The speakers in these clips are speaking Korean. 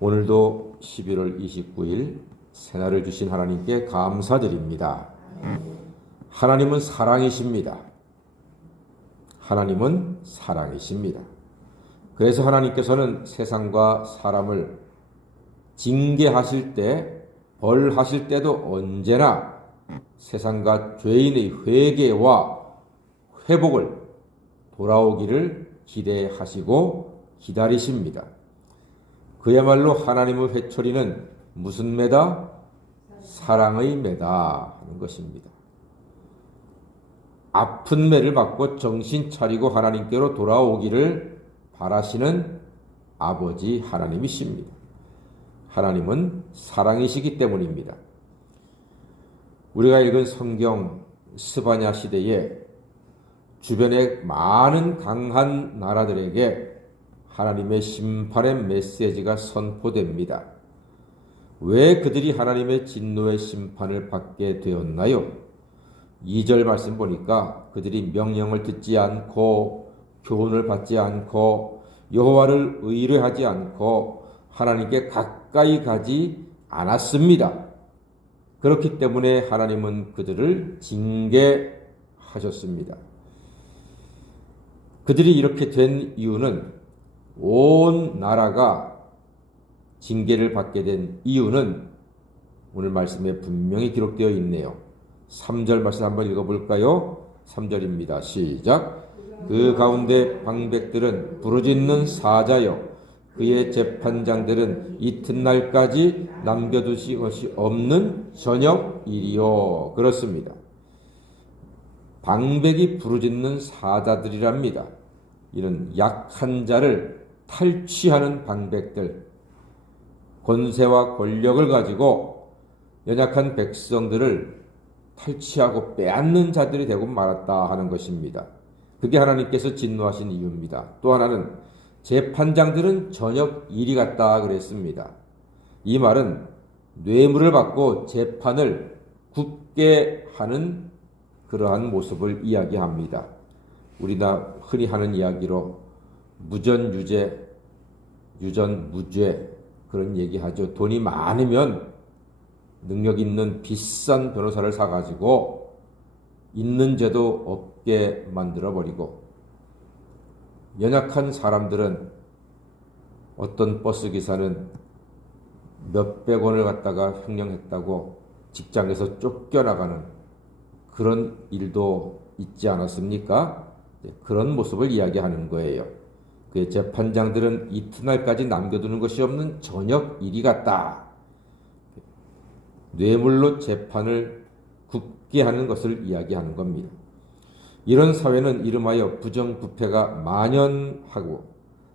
오늘도 11월 29일 새날을 주신 하나님께 감사드립니다. 하나님은 사랑이십니다. 하나님은 사랑이십니다. 그래서 하나님께서는 세상과 사람을 징계하실 때, 벌하실 때도 언제나 세상과 죄인의 회개와 회복을 돌아오기를 기대하시고 기다리십니다. 그야말로 하나님의 회초리는 무슨 매다? 사랑의 매다 하는 것입니다. 아픈 매를 받고 정신 차리고 하나님께로 돌아오기를 바라시는 아버지 하나님이십니다. 하나님은 사랑이시기 때문입니다. 우리가 읽은 성경 스바냐 시대에 주변의 많은 강한 나라들에게 하나님의 심판의 메시지가 선포됩니다. 왜 그들이 하나님의 진노의 심판을 받게 되었나요? 2절 말씀 보니까 그들이 명령을 듣지 않고 교훈을 받지 않고 여호와를 의뢰하지 않고 하나님께 가까이 가지 않았습니다. 그렇기 때문에 하나님은 그들을 징계하셨습니다. 그들이 이렇게 된 이유는, 온 나라가 징계를 받게 된 이유는 오늘 말씀에 분명히 기록되어 있네요. 3절 말씀 한번 읽어볼까요? 3절입니다. 시작. 그 가운데 방백들은 부르짖는 사자여, 그의 재판장들은 이튿날까지 남겨두실 것이 없는 저녁일이요. 그렇습니다. 방백이 부르짖는 사자들이랍니다. 이런 약한 자를 탈취하는 방백들, 권세와 권력을 가지고 연약한 백성들을 탈취하고 빼앗는 자들이 되고 말았다 하는 것입니다. 그게 하나님께서 진노하신 이유입니다. 또 하나는 재판장들은 저녁 이리 같다 그랬습니다. 이 말은 뇌물을 받고 재판을 굽게 하는 그러한 모습을 이야기합니다. 우리가 흔히 하는 이야기로 무전유죄, 유전무죄 그런 얘기하죠. 돈이 많으면 능력 있는 비싼 변호사를 사가지고 있는 죄도 없게 만들어버리고, 연약한 사람들은 어떤 버스기사는 몇백 원을 갖다가 횡령했다고 직장에서 쫓겨나가는 그런 일도 있지 않았습니까? 그런 모습을 이야기하는 거예요. 그 재판장들은 이튿날까지 남겨두는 것이 없는 저녁 일이 같다. 뇌물로 재판을 굽게 하는 것을 이야기하는 겁니다. 이런 사회는 이름하여 부정부패가 만연하고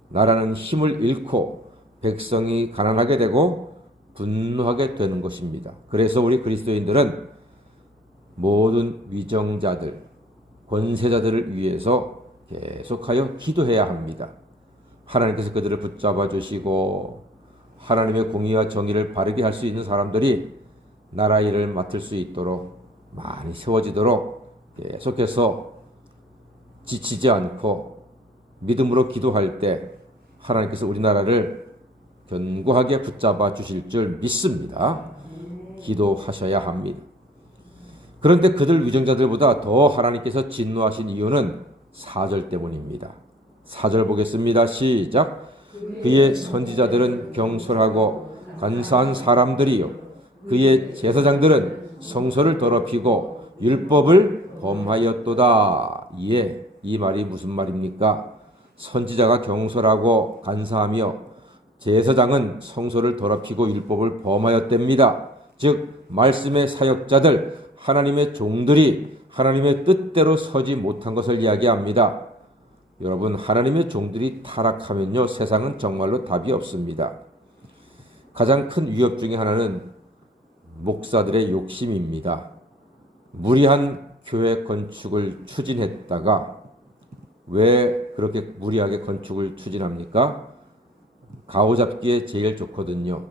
나라는 힘을 잃고 백성이 가난하게 되고 분노하게 되는 것입니다. 그래서 우리 그리스도인들은 모든 위정자들, 권세자들을 위해서 계속하여 기도해야 합니다. 하나님께서 그들을 붙잡아 주시고 하나님의 공의와 정의를 바르게 할 수 있는 사람들이 나라 일을 맡을 수 있도록 많이 세워지도록 계속해서 지치지 않고 믿음으로 기도할 때 하나님께서 우리나라를 견고하게 붙잡아 주실 줄 믿습니다. 기도하셔야 합니다. 그런데 그들 위정자들보다 더 하나님께서 진노하신 이유는 4절 때문입니다. 4절 보겠습니다. 시작. 그의 선지자들은 경솔하고 간사한 사람들이요, 그의 제사장들은 성소를 더럽히고 율법을 범하였도다. 예, 이 말이 무슨 말입니까? 선지자가 경솔하고 간사하며 제사장은 성소를 더럽히고 율법을 범하였답니다. 즉 말씀의 사역자들, 하나님의 종들이 하나님의 뜻대로 서지 못한 것을 이야기합니다. 여러분, 하나님의 종들이 타락하면요, 세상은 정말로 답이 없습니다. 가장 큰 위협 중에 하나는 목사들의 욕심입니다. 무리한 교회 건축을 추진했다가, 왜 그렇게 무리하게 건축을 추진합니까? 가오잡기에 제일 좋거든요.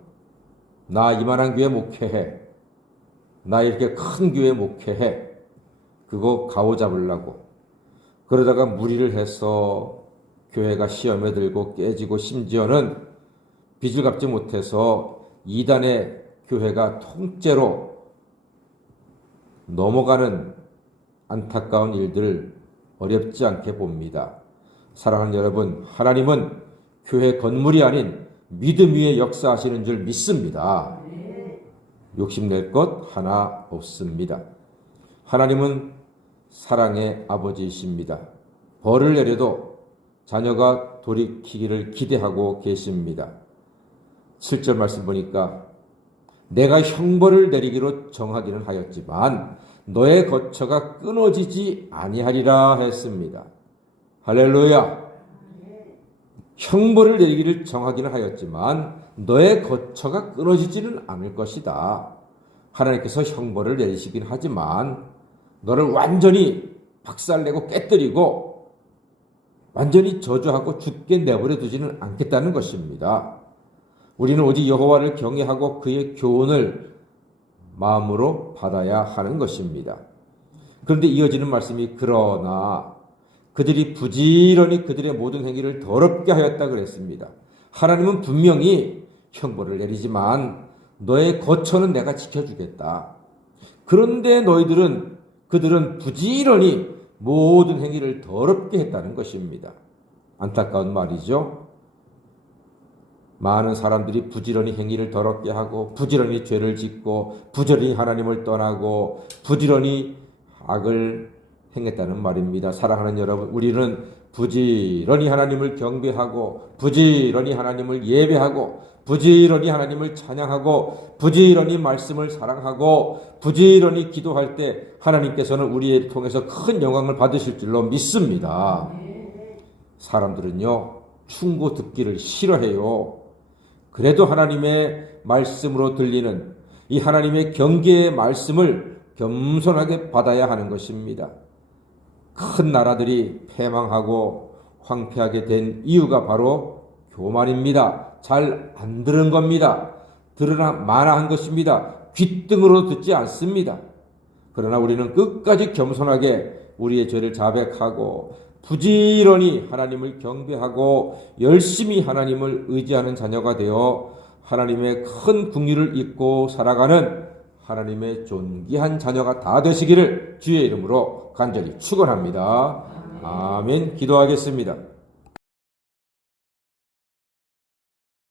나 이만한 교회 목회해. 나 이렇게 큰 교회 목회해. 그거 가오잡으려고. 그러다가 무리를 해서 교회가 시험에 들고 깨지고 심지어는 빚을 갚지 못해서 이단의 교회가 통째로 넘어가는 안타까운 일들을 어렵지 않게 봅니다. 사랑하는 여러분, 하나님은 교회 건물이 아닌 믿음 위에 역사하시는 줄 믿습니다. 욕심낼 것 하나 없습니다. 하나님은 사랑의 아버지이십니다. 벌을 내려도 자녀가 돌이키기를 기대하고 계십니다. 7절 말씀 보니까 내가 형벌을 내리기로 정하기는 하였지만 너의 거처가 끊어지지 아니하리라 했습니다. 할렐루야. 형벌을 내리기를 정하기는 하였지만 너의 거처가 끊어지지는 않을 것이다. 하나님께서 형벌을 내리시긴 하지만 너를 완전히 박살내고 깨뜨리고 완전히 저주하고 죽게 내버려 두지는 않겠다는 것입니다. 우리는 오직 여호와를 경외하고 그의 교훈을 마음으로 받아야 하는 것입니다. 그런데 이어지는 말씀이 그러나 그들이 부지런히 그들의 모든 행위를 더럽게 하였다 그랬습니다. 하나님은 분명히 형벌을 내리지만 너의 거처는 내가 지켜주겠다. 그런데 그들은 부지런히 모든 행위를 더럽게 했다는 것입니다. 안타까운 말이죠. 많은 사람들이 부지런히 행위를 더럽게 하고 부지런히 죄를 짓고 부지런히 하나님을 떠나고 부지런히 악을 행했다는 말입니다. 사랑하는 여러분, 우리는 부지런히 하나님을 경배하고 부지런히 하나님을 예배하고 부지런히 하나님을 찬양하고 부지런히 말씀을 사랑하고 부지런히 기도할 때 하나님께서는 우리를 통해서 큰 영광을 받으실 줄로 믿습니다. 사람들은요, 충고 듣기를 싫어해요. 그래도 하나님의 말씀으로 들리는 이 하나님의 경계의 말씀을 겸손하게 받아야 하는 것입니다. 큰 나라들이 패망하고 황폐하게 된 이유가 바로 교만입니다. 잘 안 들은 겁니다. 들으나 마나한 것입니다. 귓등으로 듣지 않습니다. 그러나 우리는 끝까지 겸손하게 우리의 죄를 자백하고 부지런히 하나님을 경배하고 열심히 하나님을 의지하는 자녀가 되어 하나님의 큰 긍휼을 잊고 살아가는 하나님의 존귀한 자녀가 다 되시기를 주의 이름으로 간절히 축원합니다. 아멘. 기도하겠습니다.